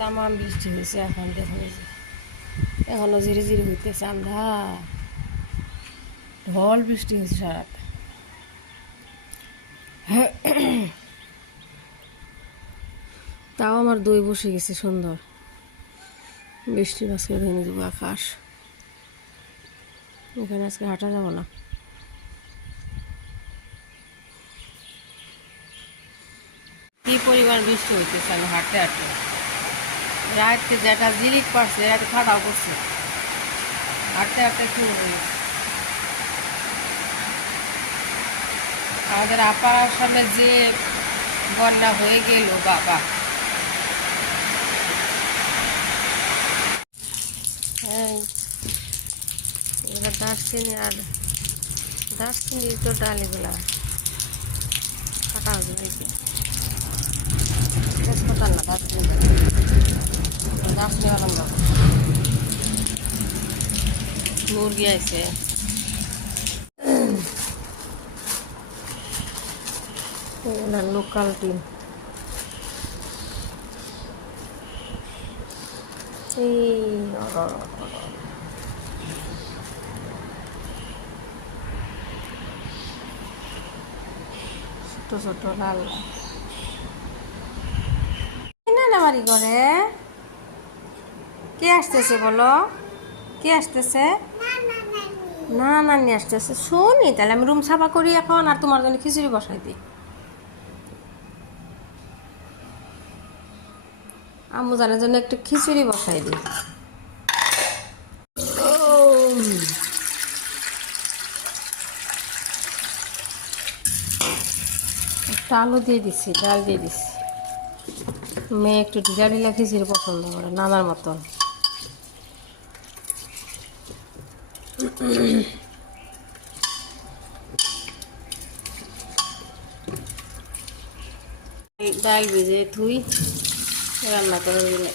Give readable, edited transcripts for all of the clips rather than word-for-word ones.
তামাম বৃষ্টি হয়েছে এখন দেখা যাচ্ছে এখনো ধীরে ধীরে হইতেছে আন্ধার ঢল বৃষ্টি হয়েছে সারাত তাও আমার দই বসে গেছে সুন্দর বৃষ্টি আজকে ভেঙে দেবো আকাশ এখানে আজকে হাঁটা যাবো না কি পরিমাণ বৃষ্টি হইতেছে আমি হাঁটতে হাঁটতে রাতকে যেটা জিরিক পারছে রাতে খাটাও করছে হাঁটতে হাঁটতে শুরু হয়ে গেছে আমাদের আপার সামনে যে বন্যা হয়ে গেল বাবা হ্যাঁ এবার দারচিনি আর দারচিনি তো ডালিগুলা কাটা হবে নাকি তেজপাতার না দারচিনি দারচিনি বানান দাও মুরগি আছে লোকাল টিম ছোট ছোট লাল বাড়ি ঘরে কে আসতেছে বলো কে আসতেছে না নানি আসতেছে শুনি তাহলে আমি রুম সাফা করি এখন আর তোমার জন্য খিচুড়ি বসাই দিই আম্মু জানার জন্য একটু খিচুড়ি বসাই দিই একটু আলু দিয়ে দিচ্ছি ডাল দিয়ে দিচ্ছি মেয়ে একটু ঢিলা ঢিলা খিচুড়ি পছন্দ করে নানার মতন ডাল ভেজে ধুই রান্না করে দিলে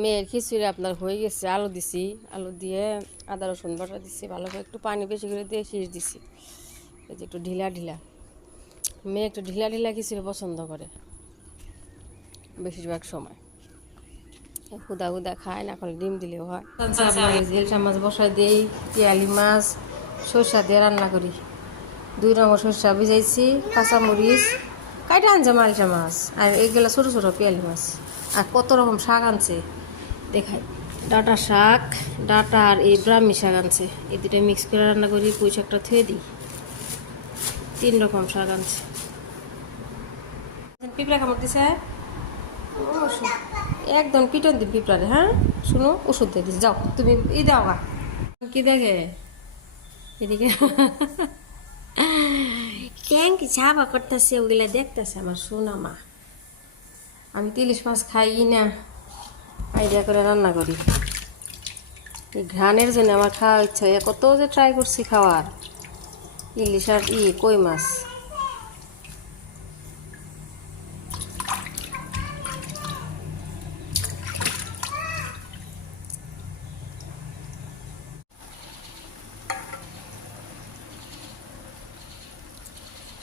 মেয়ের খিচুড়ি আপনার হয়ে গেছে আলু দিছি আলু দিয়ে আদা রসুন বাটা দিছি ভালো করে একটু পানি বেশি করে দিয়ে শীষ দিছি এই যে একটু ঢিলা ঢিলা মেয়ে একটু ঢিলা ঢিলা খিচুড়ি পছন্দ করে বেশিরভাগ সময় হুদা হুদা খায় না করলে ডিম দিলেও হয় ইলশা মাছ বসাই দিই পিয়ালি মাছ সরষা দিয়ে রান্না করি 2 রকম সরষা ভিজাইছি কাঁচামরিচ কাইটা আনছে মালসা মাছ আর এইগুলো ছোটো ছোটো পিয়ালি মাছ আর কত রকম শাক আনছে দেখাই ডাঁটা শাক ডাঁটা আর এই ব্রাহ্মী শাক আনছে এই দুটো মিক্স করে রান্না করি পুঁই শাকটা থুয়ে দিই 3 রকম শাক আনছে পিঁপড়া কামড় দিছে একদম পিটন দিই পিঁপড়ারে হ্যাঁ শুনো ওষুধ দিয়ে দিস যাও তুমি ই দাও গা কি দেখে এদিকে ক্যাং কি ছাপা করতেছে ওগুলা দেখতেছে আমার সোনা মা আমি ইলিশ মাছ খাই না আইডিয়া করে রান্না করি এই ঘ্রাণের জন্য আমার খাওয়া ইচ্ছা কত যে ট্রাই করছি খাওয়ার ইলিশ আর কই মাছ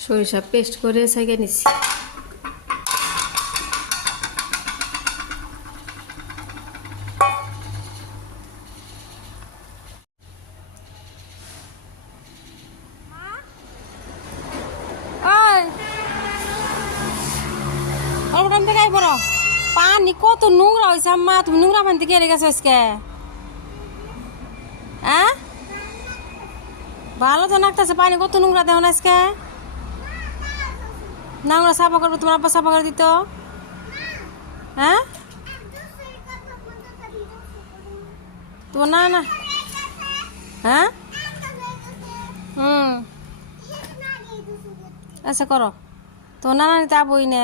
সরিষা পেস্ট করে সাইকে নিচ্ছি পানি কত নোংরা হয়েছে আম্মা তুমি নোংরা পানি থেকে এড়ে গেছো আজকে হ্যাঁ ভালো তো নাকতেছে পানি কত নোংরা দেও না আজকে নোংরা সাফা করবো তোমার আব্বা সাফা করে দিত হ্যাঁ তোমার না না হ্যাঁ আচ্ছা করো তো নানা নিতে আবই নে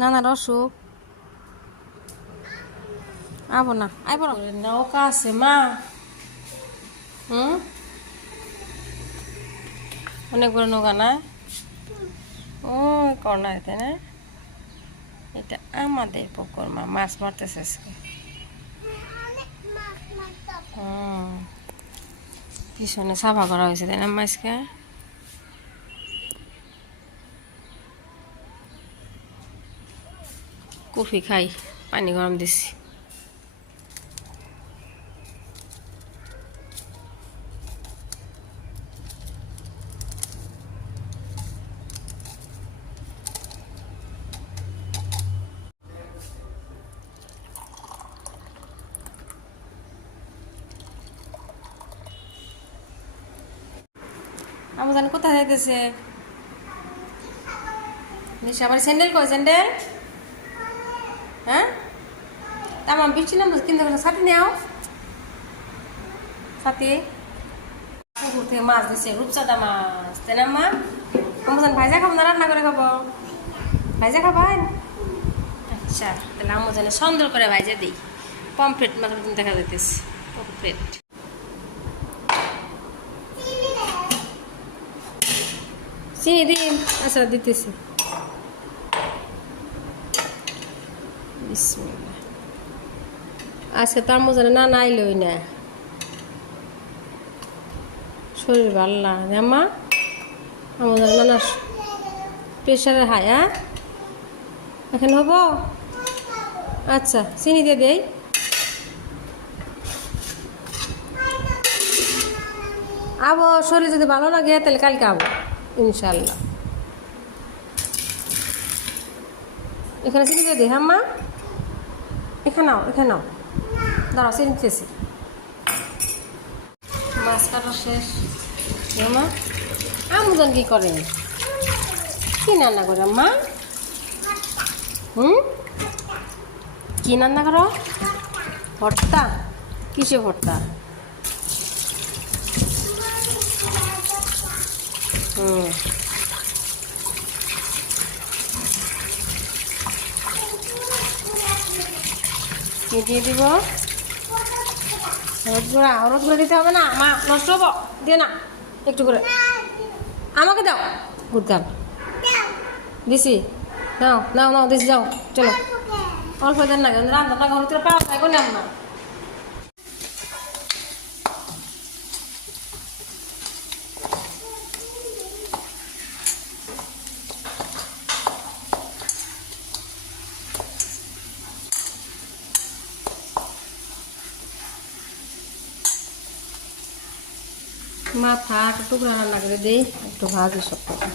নানার অসুখ আবো না আইব নৌকা আছে মা অনেক বড় নৌকা না ওই কর্নার তাই না এটা আমাদের পুকুর মা মাছ মারতেছে আজকে পিছনে সাফা করা হয়েছে তাই না মাছকে কফি খাই, পানি গরম দিছি। আমি জানি কোথায় যাইতেছে। নিশা আমার স্যান্ডেল কই, স্যান্ডেল? হ্যাঁ তামাম বৃষ্টি নাম কিনতে গেলে ছাতি নেও, ছাতি। পুকুর থেকে মাছ দিছে, রূপচাঁদা মাছ, তাই না মা? আমজান ভাইজা খাবো না রান্না করে খাবো? ভাইজা খাবেন? আচ্ছা, তাহলে আমজানে সুন্দর করে ভাইজা দিই। পমফ্রেট মাত্র দেখা যাইতেছে, পমফ্রেট। চিনি দিন, আচ্ছা দিতেছি। আজকে তো আমজানে না নাইলই না, শরীর ভালো না জামা। আমাদের নানার প্রেশারের হাই। হ্যাঁ এখন হব, আচ্ছা চিনি দিয়ে দেই। আবো শরীর যদি ভালো লাগে তাহলে কালকে আবো ইনশাল্লাহ। এখানে চিনি দিয়ে দিই। হ্যাঁ মা, এখানেও এখানেও দাঁড়াও, চিনি দিতেছি। মাছ কাটা শেষ। মা আমজন কি করে, কি রান্না করে মা? কি রান্না করো? ভর্তা? কিসে ভর্তা? কি দিয়ে দিব? হলুদ গুঁড়া? হলুদ গুঁড়া দিতে হবে না মা, নষ্ট হবো, দিয়ে না একটু করে আমাকে দাও। গুড গার্ল, দিছি। নাও নাও নাও দিছি, যাও চলো। অল্প দেন না, রান্না না ঘর ভিতরে পাওয়া যায় কোন না। মাথা টুকরা রান্না করে দিই, একটু ভাজি সব কথা।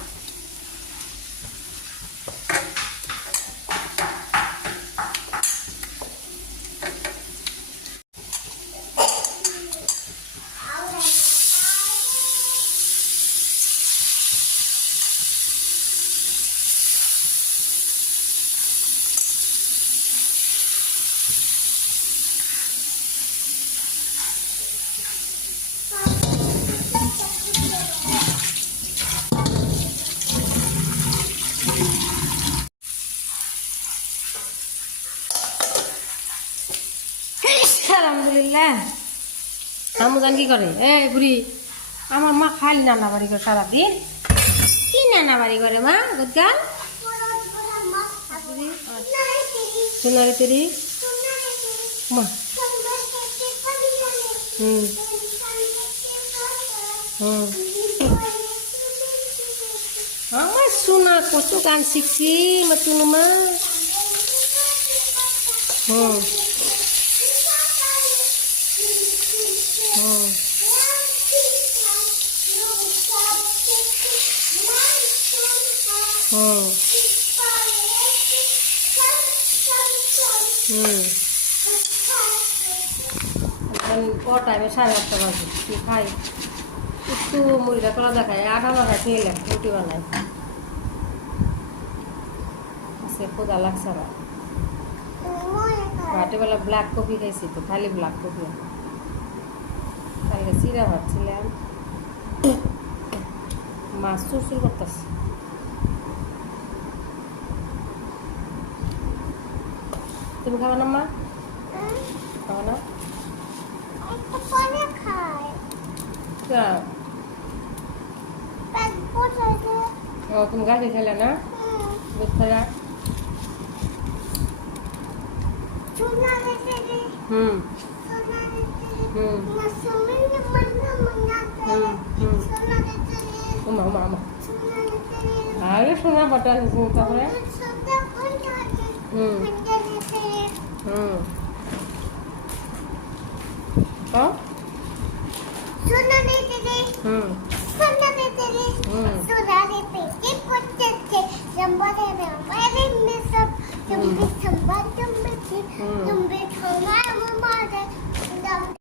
আলহামদুলিল্লাহ। আমজান কি করে? এই বুড়ি, আমার মা খালি রান্না বাড়ি করে সারাদিন। কি রান্না বাড়ি করে মা? গুদগাল সোনারে তেরি মা। আমার সোনা কত গান শিখছি মাতুনু মা। টাইমে 8:30 বাজে কি খাই, একটু মুড়িটা কলা দেখায়, আটা মাখায় খেয়ে রুটি বানাই। সে খোদা লাগছে না, রাতেবেলা ব্ল্যাক কফি খাইছি তো, খালি ব্ল্যাক কফি। কালকে চিরা ভাত ছিলাম, মাছ চুরচুর করতেছে। তুমি খাবা না মা? খাবা না? ও তুমি গাছে খেলে না দুধ খাওয়া? আরে শোনা বাটা তারপরে হুম কও Sono vedere, হুম sono vedere, হুম suonare perché potete, non potete avere messo, non potete